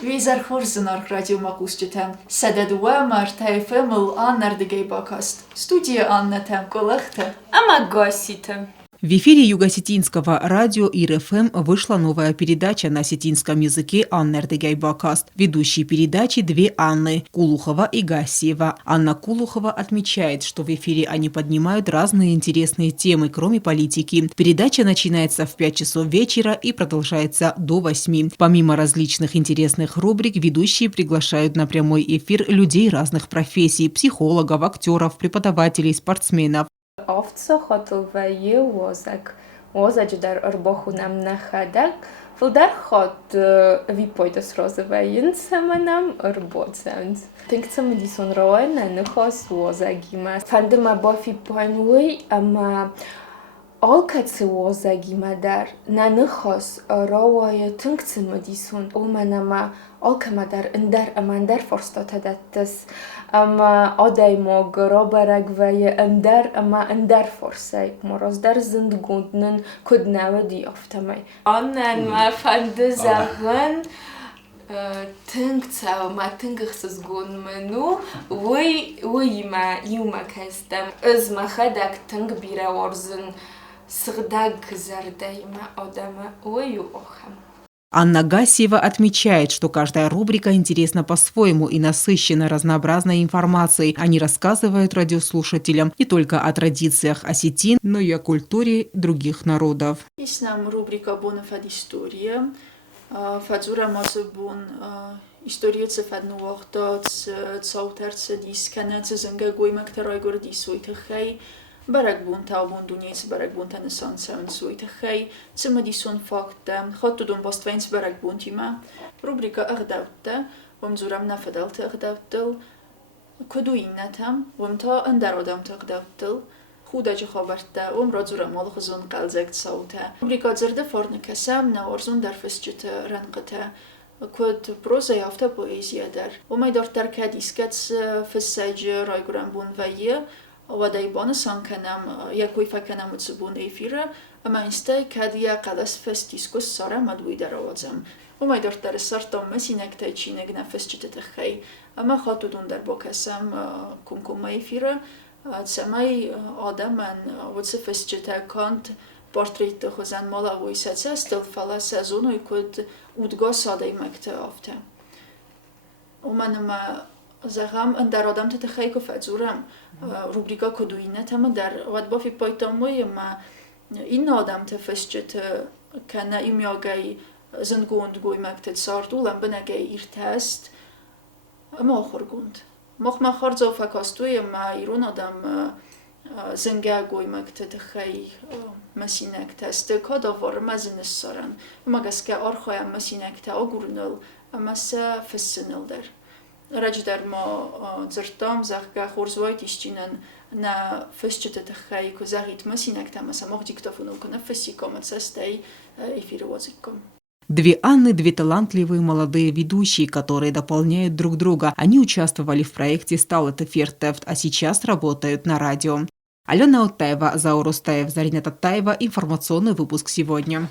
Визар хорзанар радио макустетем. Седедуа мартай фемл аннардегей бакаст. Студия Анна тем колехте. Амагосите. В эфире Юго-Осетинского радио ИР-ФМ вышла новая передача на осетинском языке «Аннердегайбакаст». Ведущие передачи две Анны – Кулухова и Гассиева. Анна Кулухова отмечает, что в эфире они поднимают разные интересные темы, кроме политики. Передача начинается в 5 часов вечера и продолжается до 8. Помимо различных интересных рубрик, ведущие приглашают на прямой эфир людей разных профессий – психологов, актеров, преподавателей, спортсменов. Овца хотел возак. Возач дар арбоху нам находак. Фулдар хот випойдас розоваин саманам арбоцанс. Тинкцам дисон роен нахос возагима. Фандема бофи пойнуй ама Олкацы возагима дар нанахос роя тинкцам дисон уманама Олкамадар индар амандар форстатадаттас ама одаймог робарагвая индар ама индар форсай мороздар зиндгунднен куднава диофтамай аннан ма фандзаган тинкца ма тингхсс гунмену вы ма юма кастам изма хадак тинг бира орзен сгдаг зардайма одама ою охам. Анна Гассиева отмечает, что каждая рубрика интересна по-своему и насыщена разнообразной информацией. Они рассказывают радиослушателям не только о традициях осетин, но и о культуре других народов. Иснам рубрика «Бонафад история». Фадзура мазбун история цефадну вахтац цаутарц дисканец зангагой мактерой горди суйтахай. Барагбун таубун дунейц барагбун танесан саун суйтахай. Цемадисон факта. Хаттудун басtweinц барагбун тима. Рубрика агдавта. Вамзурам нафадалта агдавтал. Кудуиннатам. Вамта андародамта агдавтал. خودج خبرته رادزورا مال خزون قلزک صوته. ربریکات زرده فارنکسم نوارزون در فسجت رنقته. کد پروزه یافته پویزیه در. میدار ترکت اسکت فسج رایگرام بون ویه و دایبان سان کنم یکوی فکنم وتسبون ایفیره. اما اینسته کدیا قدس فستیسکوس ساره مدوی در آوازم. میدار تر سرتام مسینک تاچینگ نفسجت تخی. اما خاطودون در باکسم کم ایفیره. سمای آدمان وقتی فسجته کند پورتریت خوزن مالا ویسته است فلا سازونی کد اودگاه ساده مکته آفته. منم زغم در آدم تخیلی کفزورم روبریکا کدوینه تام در وقت بافی پایتاموی ما این آدم تفسجته کنه ایمیاگی زنگوند گوی مکته ساردولم بنگی ایرتست ما خورگوند. ما خارج از فکاستوی ما ایران آدم زنگ گوی مکته خی مسینک تست کادا وارم زنش سرن ما گسکه آرخای مسینک تا آگورنل مسا فسنل در رج در ما زرتام زخگه خورزوای تیشتینن نه فسچت تخی که زغیت مسینک تا مسا مخدیک تفونو کنه فسی کامت سستی افیر وازیکم. Две Анны, две талантливые молодые ведущие, которые дополняют друг друга. Они участвовали в проекте «Стал это Фертефт», а сейчас работают на радио. Алена Оттаева, Заур Устаев, Зарина Таттаева. Информационный выпуск сегодня.